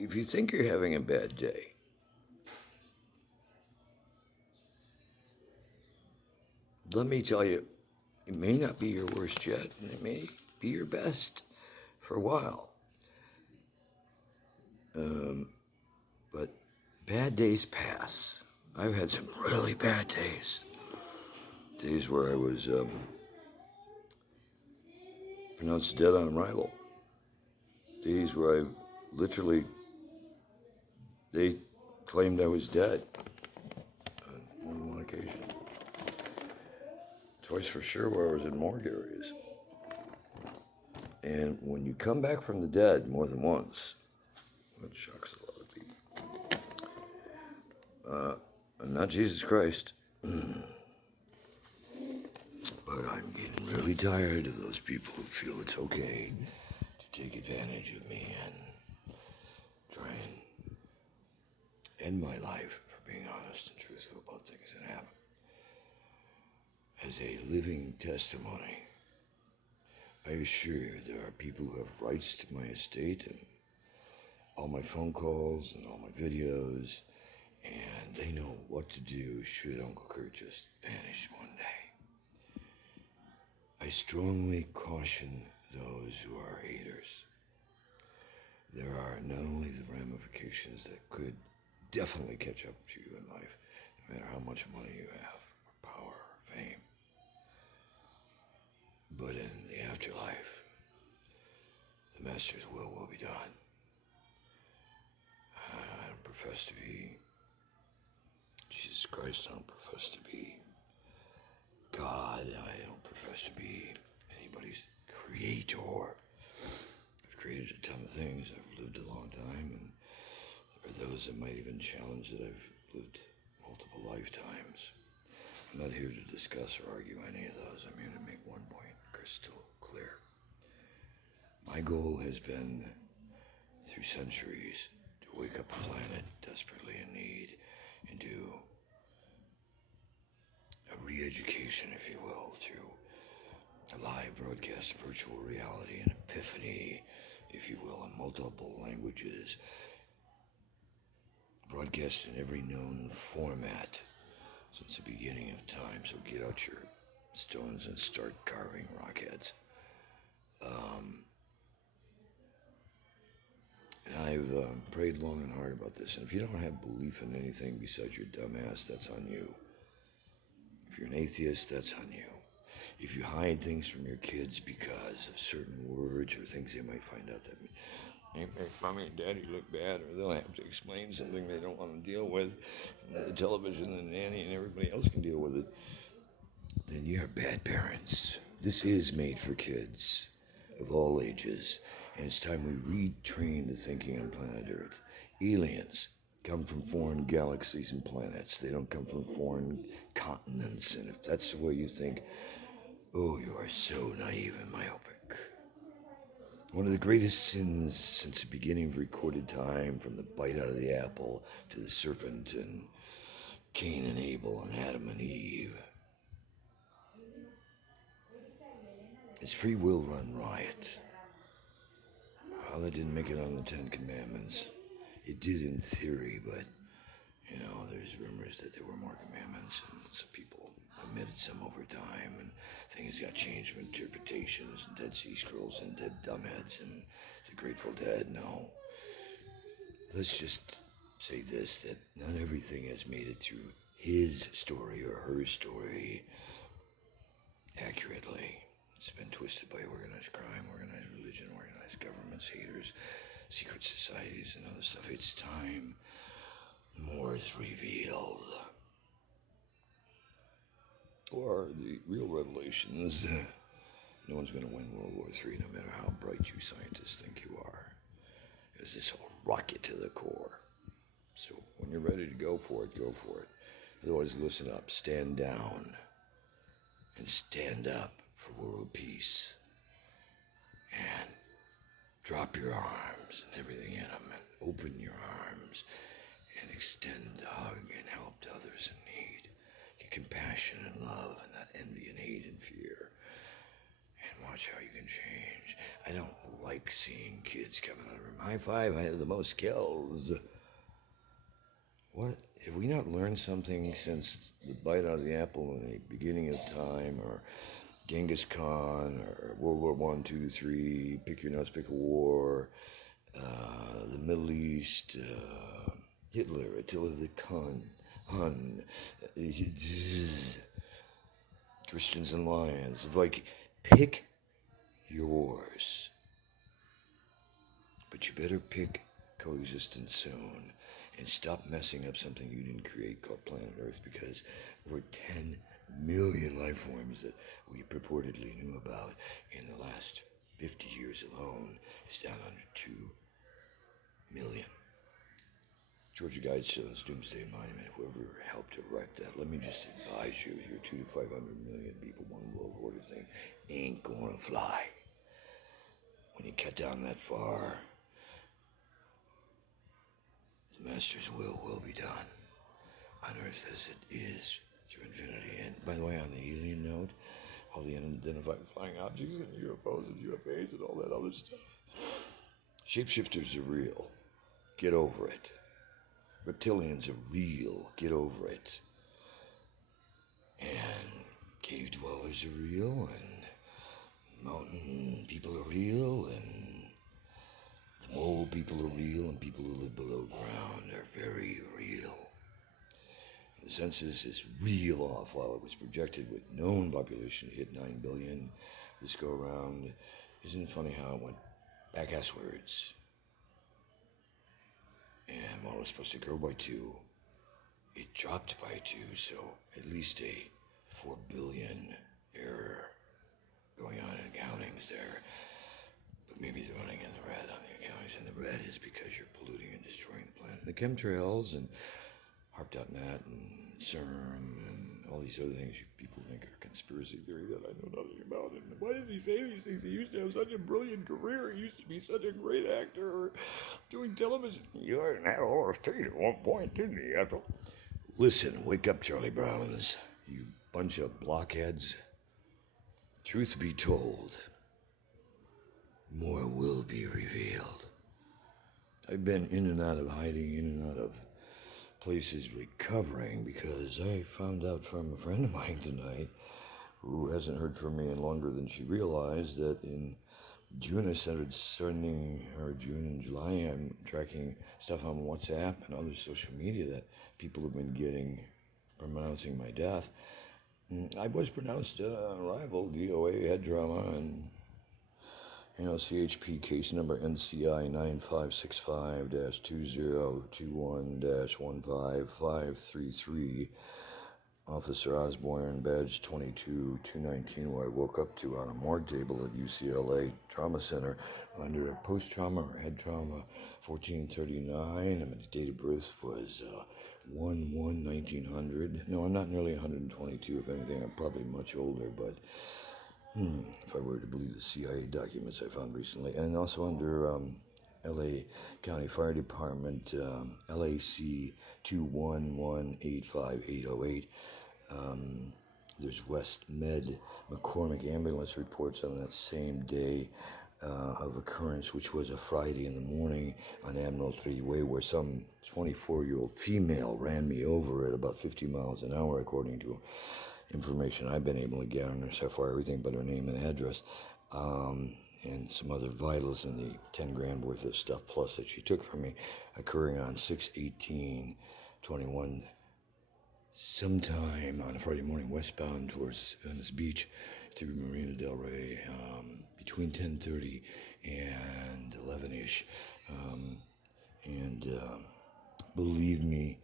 if you think you're having a bad day, let me tell you, it may not be your worst yet, and it may be your best for a while. But bad days pass. I've had some really bad days. Days where I was pronounced dead on arrival. Days where I literally, they claimed I was dead on more than one occasion. Twice for sure where I was in morgue areas. And when you come back from the dead more than once, that shocks a lot of people. Not Jesus Christ. But I'm getting really tired of those people who feel it's okay to take advantage of me and try and end my life, for being honest and truthful about things that happen. As a living testimony, I assure you there are people who have rights to my estate and all my phone calls and all my videos, and they know what to do should Uncle Kurt just vanish one day. I strongly caution those who are haters. There are not only the ramifications that could definitely catch up to you in life, no matter how much money you have, or power, or fame, but in the afterlife, the Master's will be done. I don't profess to be Jesus Christ. I don't profess to be God. I don't profess to be anybody's creator. I've created a ton of things. I've lived a long time, and there are those that might even challenge that I've lived multiple lifetimes. I'm not here to discuss or argue any of those. I'm here to make one point crystal clear. My goal has been, through centuries, to wake up a planet desperately in need and do a re-education, if you will, through a live broadcast of virtual reality, an epiphany, if you will, in multiple languages, broadcast in every known format since the beginning of time. So get out your stones and start carving rockheads. And I've prayed long and hard about this. And if you don't have belief in anything besides your dumbass, that's on you. If you're an atheist, that's on you. If you hide things from your kids because of certain words or things they might find out that make mommy and daddy look bad, or they'll have to explain something they don't want to deal with, and the television and the nanny and everybody else can deal with it, then you're bad parents. This is made for kids of all ages, and it's time we retrain the thinking on planet Earth. Aliens come from foreign galaxies and planets. They don't come from foreign continents, and if that's the way you think, oh, you are so naive and myopic. One of the greatest sins since the beginning of recorded time, from the bite out of the apple to the serpent and Cain and Abel and Adam and Eve, is free will run riot. How that didn't make it on the Ten Commandments. It did in theory, but, there's rumors that there were more commandments, and some people omitted some over time, and things got changed for interpretations, and Dead Sea Scrolls, and dead dumbheads, and the Grateful Dead. No. Let's just say this, that not everything has made it through his story or her story accurately. It's been twisted by organized crime, organized religion, organized governments, haters, secret societies, and other stuff. It's time more is revealed. Or the real revelations. No one's going to win World War III, no matter how bright you scientists think you are. Because this will rock you to the core. So when you're ready to go for it, go for it. Otherwise, listen up, stand down, and stand up for world peace. And drop your arms and everything in them, and open your arms and extend a hug and help to others in need. Get compassion and love and not envy and hate and fear. And watch how you can change. I don't like seeing kids coming out of the room. High five, I have the most skills. What have we not learned something since the bite out of the apple in the beginning of time, or Genghis Khan, or World War One, Two, Three? Pick your nose, pick a war. The Middle East, Hitler, Attila the Hun, Christians and Lions, Viking. Pick yours. But you better pick coexistence soon and stop messing up something you didn't create called planet Earth, because over 10 million life forms that we purportedly knew about in the last 50 years alone is down under 2 million. Georgia Guidestone's Doomsday Monument, whoever helped to write that, let me just advise you, your 2 to 500 million people, one world order thing ain't gonna fly. When you cut down that far, the Master's will be done on Earth as it is through infinity. And by the way, on the alien note, all the unidentified flying objects and UFOs and UFAs and all that other stuff. Shapeshifters are real. Get over it. Reptilians are real. Get over it. And cave dwellers are real, and mountain people are real, and the mole people are real, and people who live below ground are very real. The census is real off. While it was projected with known population to hit 9 billion this go around, isn't it funny how it went back-asswards? And while it was supposed to grow by 2, it dropped by 2, so at least a 4 billion error going on in accountings there. But maybe they're running in the red on the accountings, and the red is because you're polluting and destroying the planet. The chemtrails and HARP.net and CERN and all these other things you people think are conspiracy theory that I know nothing about. And why does he say these things? He used to have such a brilliant career. He used to be such a great actor doing television. You had all our stage at one point, didn't he, Ethel? Listen, wake up, Charlie Browns. You bunch of blockheads. Truth be told, more will be revealed. I've been in and out of hiding, in and out of places recovering, because I found out from a friend of mine tonight, who hasn't heard from me in longer than she realized, that in June I started sending her, June and July, I'm tracking stuff on WhatsApp and other social media that people have been getting from announcing my death. I was pronounced on arrival, DOA head trauma, and CHP case number NCI 9565-2021-15533. Officer Osborne, badge 22-219, where I woke up to on a morgue table at UCLA Trauma Center under a post-trauma or head trauma 1439, and my date of birth was 1/1/1900. No, I'm not nearly 122. If anything, I'm probably much older, but if I were to believe the CIA documents I found recently. And also under LA County Fire Department, LAC 211-85808. There's West Med McCormick ambulance reports on that same day of occurrence, which was a Friday in the morning on Admiral Way, where some 24-year-old female ran me over at about 50 miles an hour, according to information I've been able to get on her so far, everything but her name and address, and some other vitals in the 10 grand worth of stuff plus that she took from me, occurring on 6/18/21, sometime on a Friday morning, westbound towards Venice Beach through Marina Del Rey, between 10:30 and 11-ish, and believe me,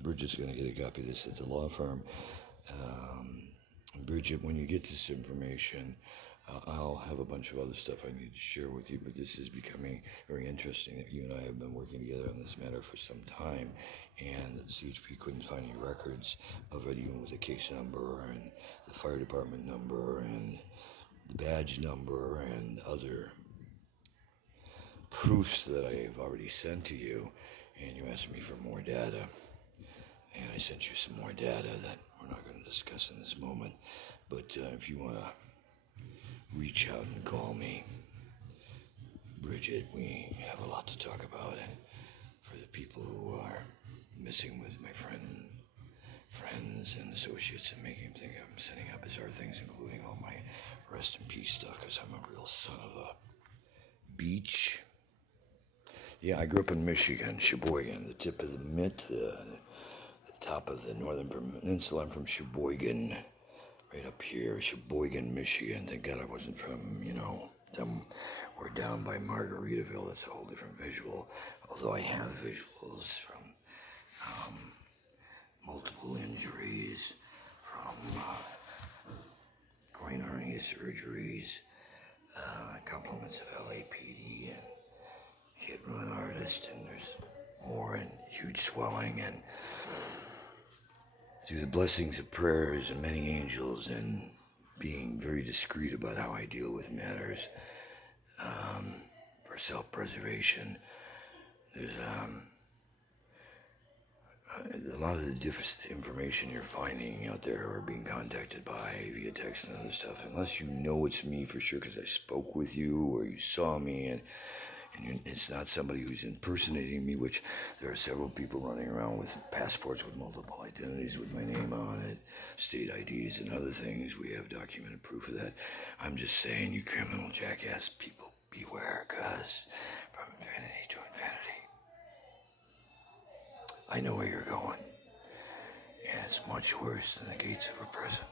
Bridget's going to get a copy of this at the law firm. Bridget, when you get this information, I'll have a bunch of other stuff I need to share with you, but this is becoming very interesting that you and I have been working together on this matter for some time, and the CHP couldn't find any records of it, even with the case number and the fire department number and the badge number and other proofs that I've already sent to you. And you asked me for more data, and I sent you some more data that we're not going to discuss in this moment. But if you want to reach out and call me. Bridget, we have a lot to talk about, and for the people who are messing with my friends and associates and making them think I'm setting up bizarre things, including all my rest in peace stuff, because I'm a real son of a beach. Yeah, I grew up in Michigan, Sheboygan, the tip of the mitt, the top of the northern peninsula. I'm from Sheboygan, right up here, Sheboygan, Michigan. Thank God I wasn't from, somewhere down by Margaritaville. That's a whole different visual. Although I have visuals from multiple injuries, from groin hernia surgeries, compliments of LAPD, and hit run artist, and there's more, and huge swelling, and through the blessings of prayers and many angels, and being very discreet about how I deal with matters for self-preservation. There's a lot of the information you're finding out there or being contacted by via text and other stuff, unless you know it's me for sure because I spoke with you or you saw me, and it's not somebody who's impersonating me, which there are several people running around with passports with multiple identities with my name on it, state IDs and other things. We have documented proof of that. I'm just saying, you criminal jackass people, beware, because from infinity to infinity, I know where you're going, and it's much worse than the gates of a prison.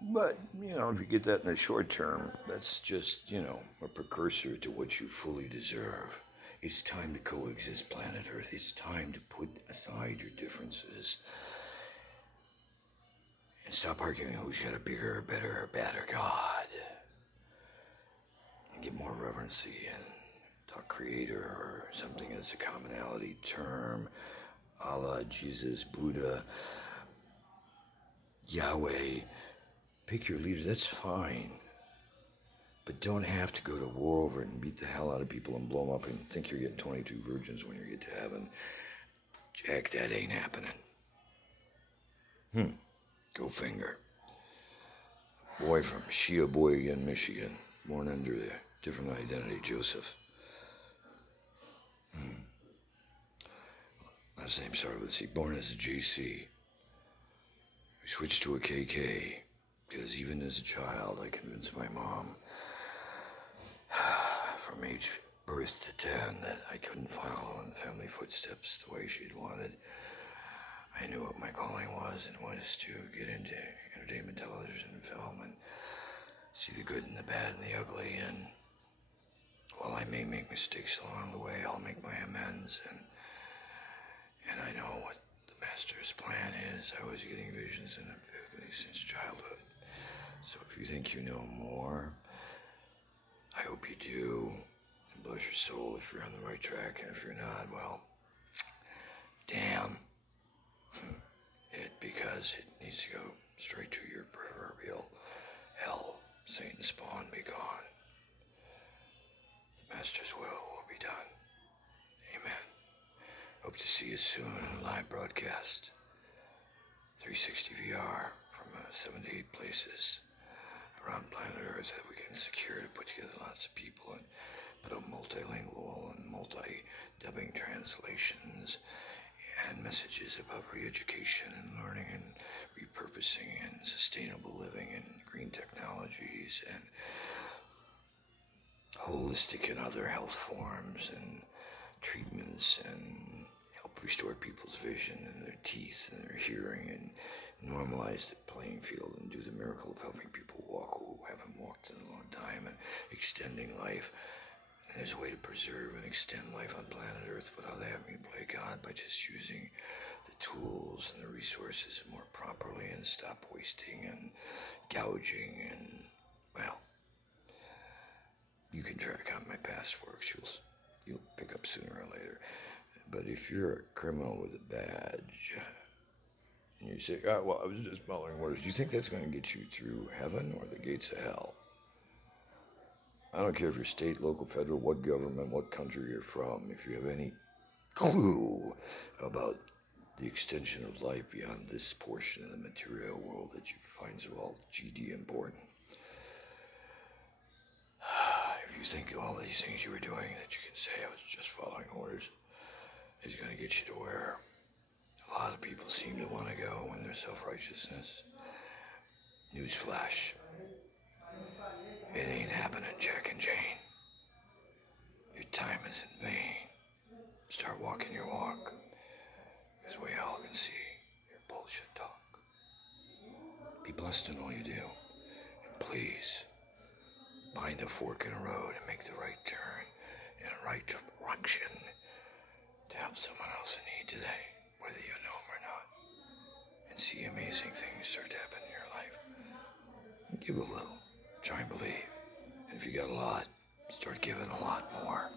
But, if you get that in the short term, that's just, a precursor to what you fully deserve. It's time to coexist, planet Earth. It's time to put aside your differences and stop arguing who's got a bigger, better, or badder God. And get more reverency and talk creator or something that's a commonality term. Allah, Jesus, Buddha, Yahweh. Pick your leader, that's fine. But don't have to go to war over it and beat the hell out of people and blow them up and think you're getting 22 virgins when you get to heaven. Jack, that ain't happening. Go figure. Boy from Sheboygan, Michigan, born under a different identity, Joseph. Last name started with C. Born as a JC. We switched to a KK because even as a child, I convinced my mom from age birth to 10 that I couldn't follow in the family footsteps the way she'd wanted. I knew what my calling was, and it was to get into entertainment, television, and film, and see the good and the bad and the ugly. And while I may make mistakes along the way, I'll make my amends. And I know what the Master's plan is. I was getting visions and epiphanies since childhood. So if you think you know more, I hope you do. And bless your soul if you're on the right track, and if you're not, well, damn it, because it needs to go straight to your proverbial hell. Satan spawn, be gone. The Master's will be done. Amen. Hope to see you soon in a live broadcast. 360 VR from 7 to 8 places around planet Earth that we can secure to put together lots of people and put up multilingual and multi-dubbing translations and messages about re-education and learning and repurposing and sustainable living and green technologies and holistic and other health forms and treatments, and help restore people's vision and their teeth and their hearing, and normalize the playing field and do the miracle of helping people walk who haven't walked in a long time, and extending life. And there's a way to preserve and extend life on planet Earth without having to play God, by just using the tools and the resources more properly and stop wasting and gouging. And, well, you can track on my past works. You'll pick up sooner or later. But if you're a criminal with a badge, and you say, well, I was just following orders, do you think that's going to get you through heaven or the gates of hell? I don't care if you're state, local, federal, what government, what country you're from. If you have any clue about the extension of life beyond this portion of the material world that you find so all GD important, think all these things you were doing that you can say I was just following orders is going to get you to where a lot of people seem to want to go in their self-righteousness. Newsflash. It ain't happening, Jack and Jane. Your time is in vain. Start walking your walk, because we all can see your bullshit talk. Be blessed in all you do, and please, find a fork in a road and make the right turn in the right direction to help someone else in need today, whether you know them or not, and see amazing things start to happen in your life. Give a little, try and believe, and if you got a lot, start giving a lot more.